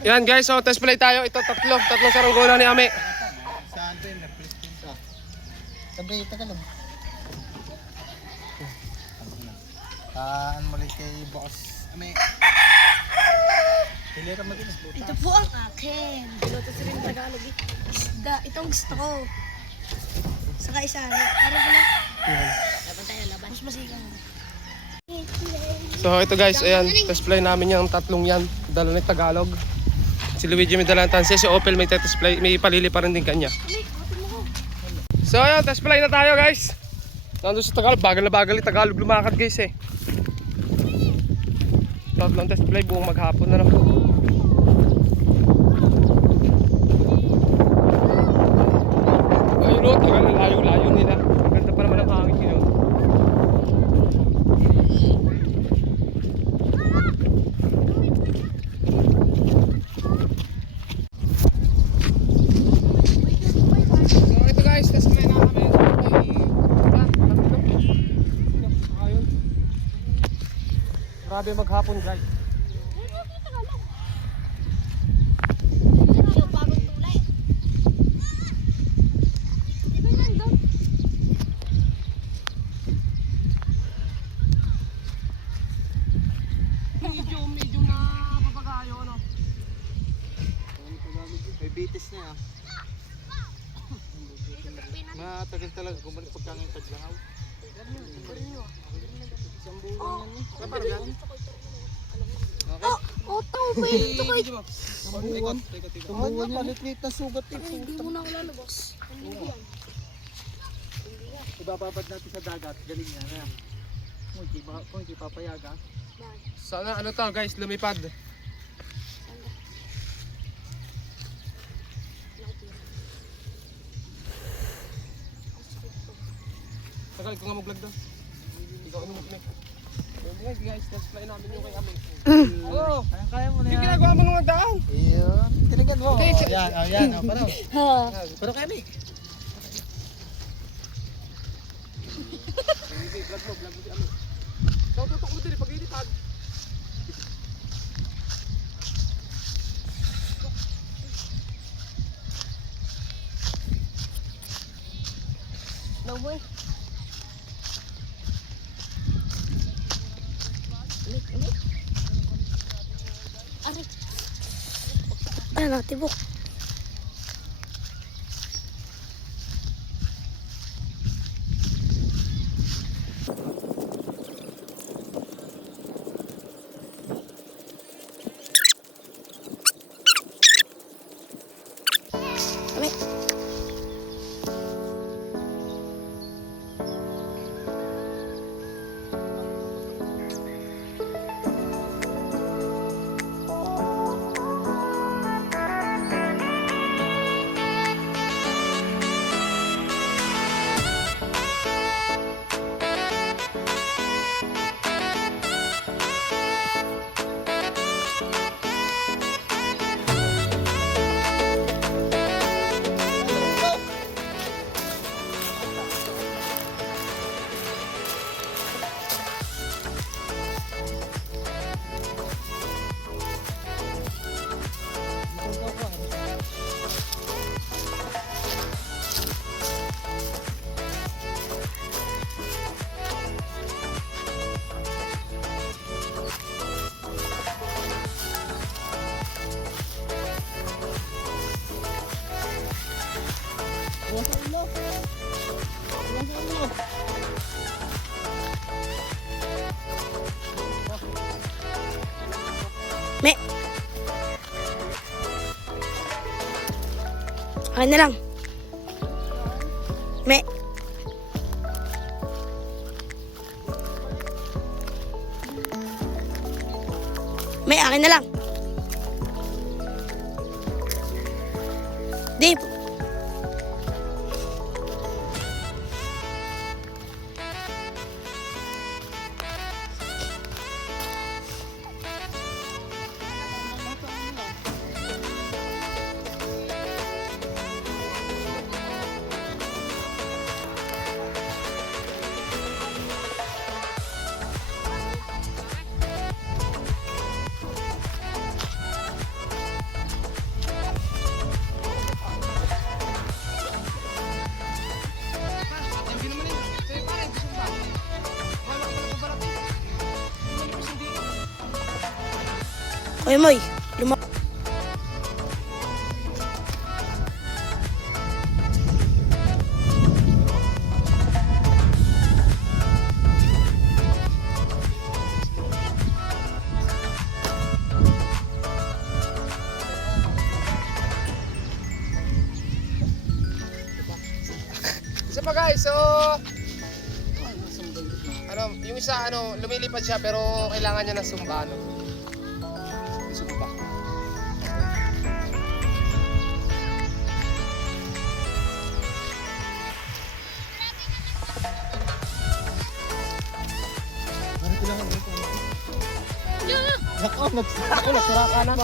Yan guys, so test play tayo. Ito tatlong saranggola ni Ame. Saan ito yung na-prestin sa? Sabi, tagalog. Taan muli kay boss. Ame. Pili ka matinis butas. Ito po ang akin. Piloto sa rin Tagalog. Isda. Itong gusto ko. Saka isa. Para pala. Laban tayo, laban. Mas masigang. So ito guys, ayan, test play namin yung tatlong yan. Dala ni Tagalog. Si Luigi may dalang tanse, si Opel may test play, may palili pa rin din kanya. So ayan, test play na tayo guys. Nandun sa Tagalog, bagal na bagal ni Tagalog lumakad guys eh. Tatlong test play, buong maghapon na naman. Ayun o, tagal na layo-layo nila. Ganda pa naman ang hangin yun. So ito guys, test play na kami. Ayun. Grabe maghapon guys. Medyo na papagayo ano. May bitis na yan. Matagal talaga kumalik pagkangin taglangaw. Isang buwan yan eh. Kapag yan? Oh, tawag. Ito kayo. Tumbuhan. Tumbuhan yan. Palit-lit na sugat eh. Hindi mo na ako lalabas. Hindi yan. Ibababad natin sa dagat. Galing yan. Kung hindi papayaga. Sana ano to guys, lumipad. Tagal ko nga mag-vlog daw. Ikaw ano mag-vlog. Ayun guys, test play namin yung kay Ame. Oo, Kaya mo na yung yan. ginagawa mo nung daan. Iyon. Tinigan mo. Yan. Pero. Ha. Pero kami. Vlog mo si Ame. Ikaw tutok mo din pag ilipad. No boy. Ulit. Aray. Ayan na, tibok. Aray. Me. Akin na lang. Me. Me, akin na lang. Di. Oy, Moy. Isa pa guys, so yung isa lumilipad siya pero kailangan niya ng sumba Sumba. Ako, nagsara ka na.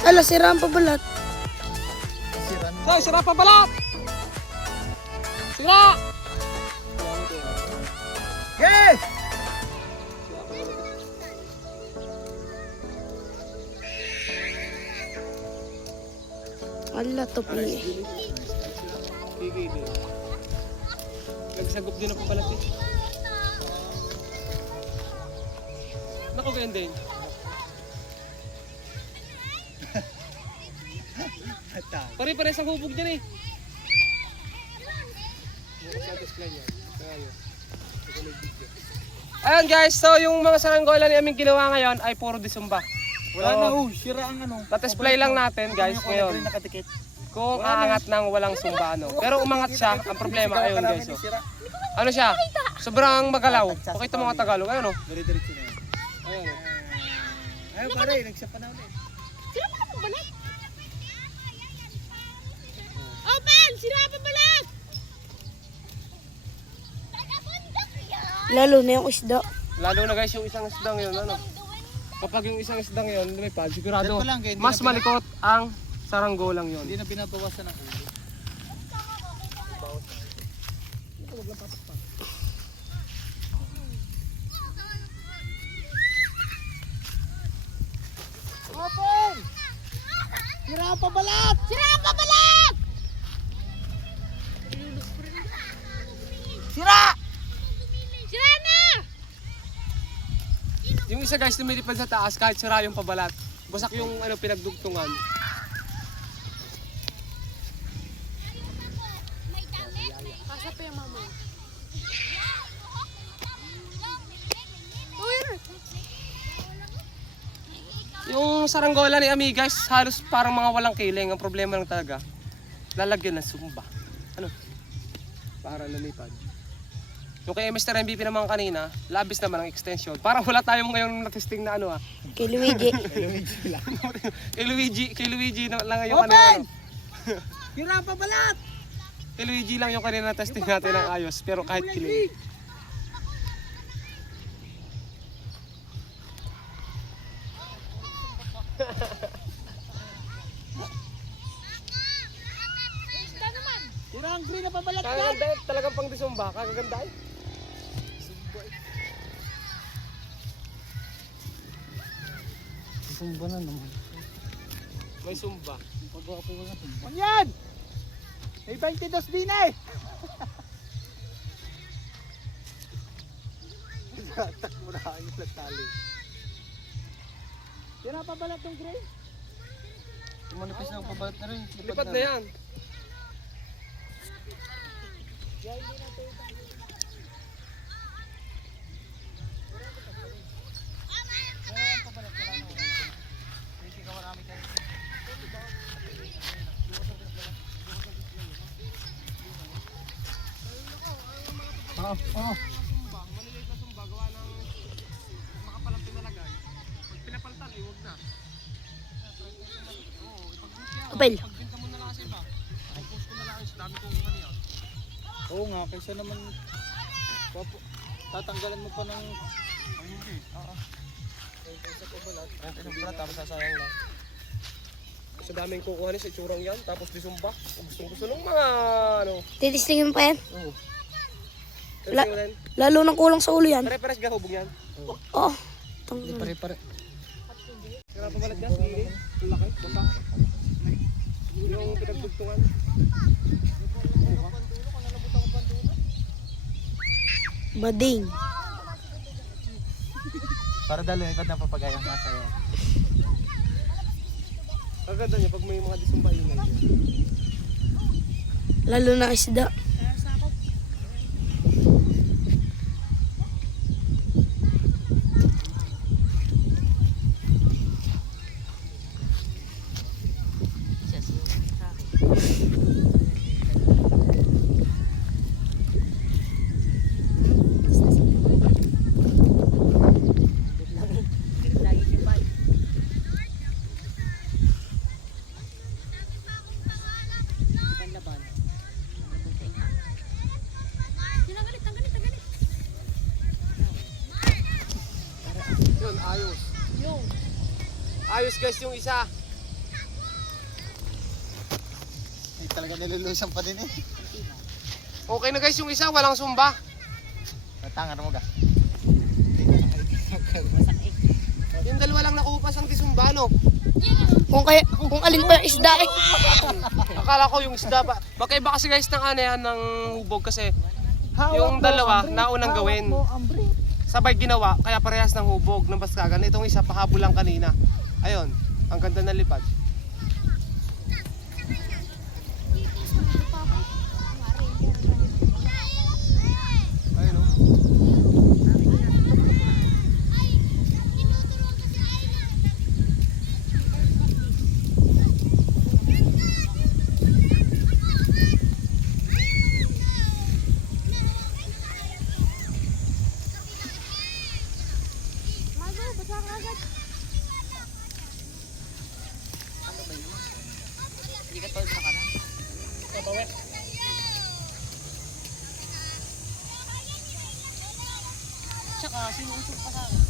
Ala, sira ang pabalat. Say, sira pa balat! Sira! Yes! Ala, topi. Nagsagop din ako balat eh. Naku, ganyan din. Pare-pares ang hubog dyan eh. Ayan guys, so yung mga saranggola na aming ginawa ngayon ay puro disumba. Wala na ho, sira ang ano. Na-display lang natin guys ngayon Nakatikit. kung aangat ng walang sumba Pero umangat siya, ang problema ayun guys. Oh. Ano siya? Sobrang magalaw. Pakita mo mga Tagalog, ayun oh. Dire-diretso na yan. Ayun oh. Ayun pare, nagsapa na ulit. Sira pa ang pabalat? Open! Sira pa balat! Lalo na yung isda. Lalo na guys yung isang isdang yun, ano. Kapag yung isang isdang yun, lumipad, sigurado Dito lang, kaya hindi mas na malikot ang saranggolang yun. Hindi na binabawasan ng ulo. Open! Sira ang pabalat! Sira ang pabalat! Sira! Sira na! Yung isa guys lumilipad sa taas kahit sira yung pabalat. Basak yung pinagdugtungan. Kasa pa yung mama. Yung saranggola ni Ami guys, halos parang mga walang kiling. Ang problema lang talaga, lalagyan ng sumba. Ano? Para lumipad. Yung kay Mr. MVP naman kanina, labis naman ang extension. Parang wala tayong ngayon na-testing na Kay Luigi. Kay Luigi lang yung kanina. Sira ang pabalat! Kay Luigi lang yung kanina na-testing natin ng ayos, pero kahit kiling. Sira ang green na pabalat yan! Kagaganda eh, talagang pang disumba, kagaganda eh. Sumba na naman. May sumba. Pagwapo ko na sumba. Ano yan? May 22 din eh! Tak mo na ang tali. Sira pabalat yung green? Manipis na ang pabalat na rin. Lipad na yan. Oo. Maliliit na sumba, gawa ng makapalang pinalagay. Pag pinapalitan, huwag na. Kapal. Pagbinta mo na lang kasi ba? Post ko na lang sa dami kong kanina. Oo nga, kaysa naman tatanggalan mo pa ng hindi. Oo. Kaysa pabalat. Ang pala, tapos sasayang lang. Sa daming kukuha ni sa itsurang yan, tapos disumba. Gusto ng mga Titistingin pa yan? Oo. La- Lalo nang kulang sa ulo yan. Pare-pares ka hubog yan. Oo. Hindi pare-pare. Kaya pamalat gas, gigay. Ang laki, basta. Yung pinagdugtungan. Bading. Para dalo ikot na papagayang masaya. Ang ganda niya pag may mga disumba yun. Lalo na isda. Yun, ayos. Ayos guys yung isa. Ay talaga nilulusan pa din eh. Okay na guys yung isa, walang sumba. Tangan mo ga. Yung dalawa lang nakupas ang disumba, no? Kung alin pa yung isda eh. Akala ko yung isda pa. Magkaiba kasi guys ng ano yan, ng hubog kasi yung dalawa naunang gawin. Sabay ginawa, kaya parehas ng hubog ng baskagan. Itong isa pahabol lang kanina. Ayun, ang ganda ng lipad. Ayun o. Hindi ka tol sa kanan. Tsaka sinusog pa sa akin.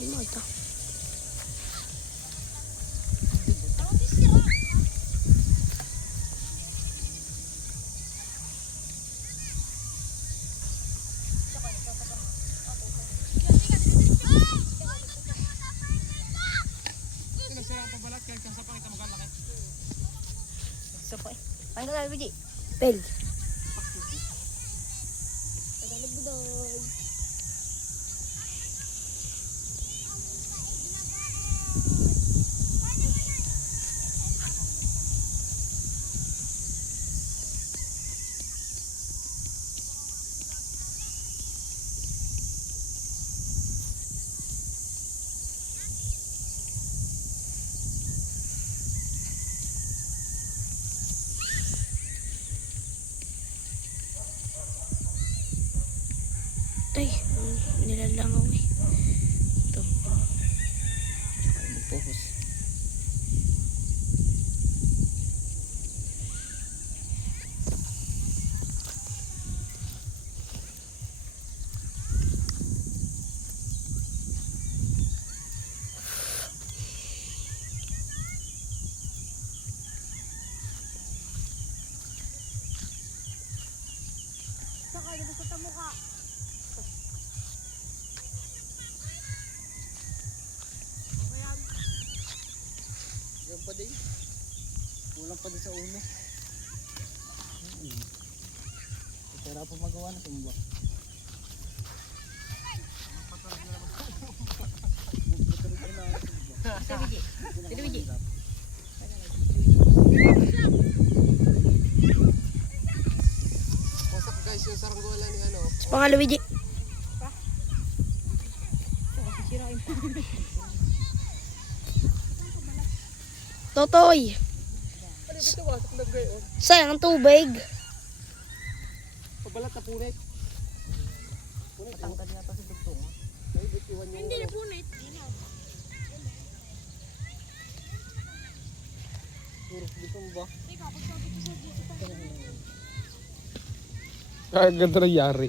Limod ka. Isa pa eh. Paano ka Luigi? Pel. Ay, nilalangaw eh. Ito. Tsaka mag-focus. Saka, dito sa tamuka. Yan pa din. Kulang pa din sa ulo. Pero pa magawa na sumba. Luigi. Wasak guys yung saranggola ni ano. Mga Luigi. Totoy. Basta wasak lang gayon. Sayang ang tubig. Pabalat na punit. Matangkad yata si Dugtong. May bitiwan yung... Hindi na punit. Puro Dugtong ba? Teka, pagsabi ko sa dito pa. Kaya ganda nangyari.